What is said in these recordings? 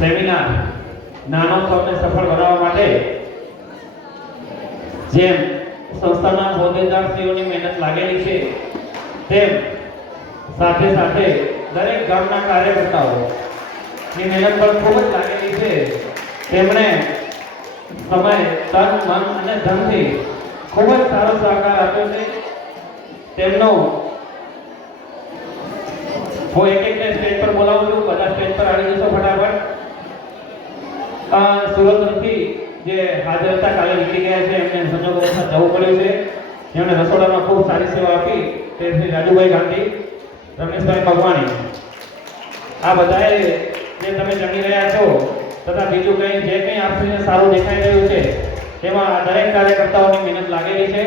Seminar તમને સફળ બનાવવા માટે જેમ સંસ્થાના હોદ્દેદારશ્રીઓની મહેનત લાગેલી છે, તેમ સાથે સાથે દરેક ગામના કાર્યકર્તાઓ ની મહેનત પણ ખૂબ જ લાગેલી છે. તેમણે સમય તન, મન અને ધનથી ખૂબ જ સારો સહકાર આપ્યો છે. તેમનો હું એક એકને સ્ટેજ પર બોલાવું છું. બધા સ્ટેજ પર આવી જશો ફટાફટ. સુરતથી જે હાજર હતા, કાલે નીકળી ગયા છે, એમને સંજોગો જવું પડ્યું છે. જેમણે રસોડામાં ખૂબ સારી સેવા આપી, તે શ્રી રાજુભાઈ ગાંધી, રમેશભાઈ ભગવાણી. આ બધાએ જે તમે જમી રહ્યા છો, તથા બીજું કંઈ, જે કંઈ આપને સારું દેખાઈ રહ્યું છે, તેમાં આ દરેક કાર્યકર્તાઓની મહેનત લાગેલી છે.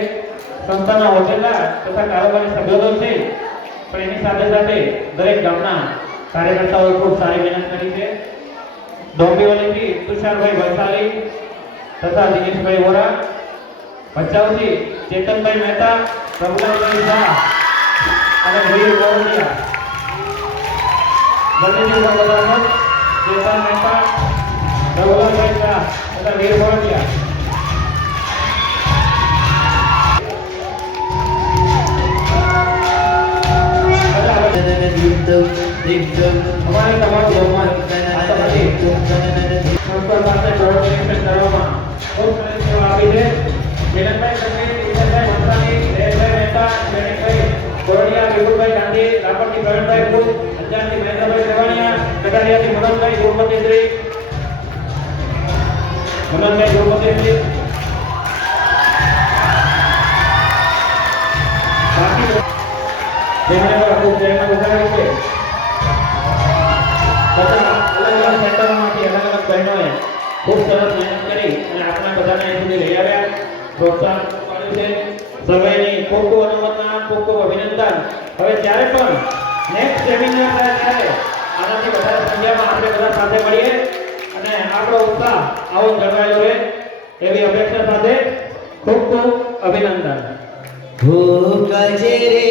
સંસ્થાના હોદ્દેદાર તથા કારોબારી સભ્યો તો છે, પણ એની સાથે સાથે દરેક ગામના કાર્યકર્તાઓએ ખૂબ સારી મહેનત કરી છે. ડોંબીવલીથી તુષારભાઈ વંસાલી તથા દિનેશભાઈ વોરા. ભચાઉથી ચેતનભાઈ મહેતા, પ્રભુલાલભાઈ શાહ અને વીર ગોરડિયા બંનેની ઉપર બધા ચેતન મહેતા, પ્રભુલાલભાઈ શાહ તથા વીર ગોરડિયા તમારું બહુમાન આ તમારી સંસ્થા સાથે જોડો નિરીક્ષણ કરવામાં ખૂબ સરસ સેવા આપી છે મિલનભાઈ સંગીત ઈશ્વરભાઈ મસ્તાની જયેશભાઈ મહેતા જયણીભાઈ કોરડિયા વિપુલભાઈ ગાંધી રાપરથી પ્રવીણભાઈ ભૂત અંજારથી મહેન્દ્રભાઈ દેવાણીયા કટારિયાથી મનોજભાઈ ગુરુપતિ શ્રી મનોજભાઈ ગુરુપતિ શ્રી બાકી જેમણે પણ ખૂબ પ્રેરણા ઉઠાવી બહેનોએ ખૂબ સરસ મહેનત કરી અને આપણા બધાને અહીં સુધી લઈ આવ્યા. પ્રોત્સાહન મળ્યું છે. સર્વેની ખૂબ ખૂબ અનુમોદના, ખૂબ ખૂબ અભિનંદન. હવે જ્યારે પણ નેક્સ્ટ સેમિનાર થાય ત્યારે આનાથી વધારે સંખ્યામાં આપણે બધા સાથે મળીએ અને આપણો ઉત્સાહ આવો જ જળવાયેલો રહે. એવી અપેક્ષા સાથે ખૂબ ખૂબ અભિનંદન. હો ગજે રે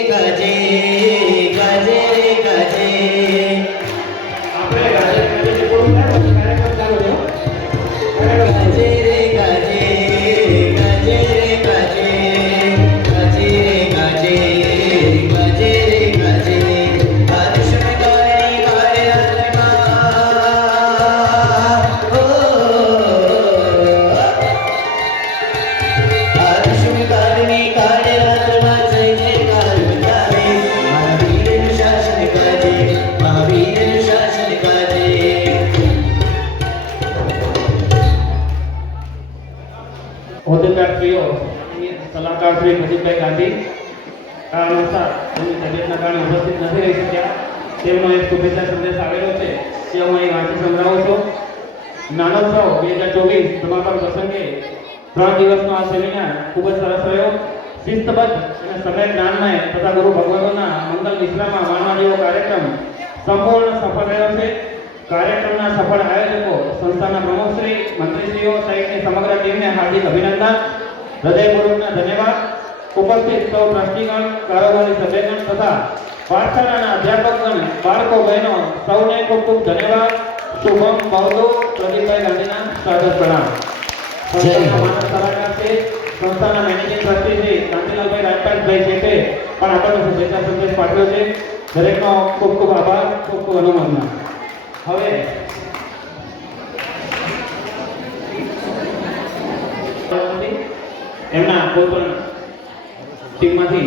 પ્રદીપભાઈ ગાંધી. કારણોસર તેમની તબિયતના કારણે ઉપસ્થિત નથી રહી શક્યા. તેમનો એક શુભેચ્છા સંદેશ આવેલો છે તે હું અહીં વાંચી સંભળાવું છું. નાનોત્સવ બે હજાર ચોવીસ સમાપન પ્રસંગે ત્રણ દિવસનો આ સેમિનાર ખૂબ જ સરસ રહ્યો. શિસ્તબદ્ધ અને સમય જ્ઞાનમય તથા ગુરુ ભગવાનોના મંગલ નિશ્રામાં માનવા જેવો કાર્યક્રમ સંપૂર્ણ સફળ રહ્યો છે. કાર્યક્રમના સફળ આયોજકો સંસ્થાના પ્રમુખશ્રી, મંત્રીશ્રીઓ સહિતની સમગ્ર ટીમને હાર્દિક અભિનંદન. હૃદયપૂર્વકના ધન્યવાદ. ઉપસ્થિત સૌ ટ્રસ્ટીગણ કારોબારી સભ્યગણ તથા પાઠશાળાના અધ્યાપકગણ બાળકો બહેનો સૌને ખૂબ ખૂબ ધન્યવાદ. શુભમ બહુદુ પ્રદીપભાઈ ગાંધીના સ્વાગત પ્રણામ. સંસ્થાના મેનેજિંગ ટ્રસ્ટી શ્રી કાંતિલાલભાઈ રાજપાલભાઈ છે તે પણ આપણને શુભેચ્છા સંદેશ પાઠવ્યો છે. દરેકનો ખૂબ ખૂબ આભાર ખૂબ ખૂબ અનુમોદના. હવે એમના કોઈ પણ ટીમમાંથી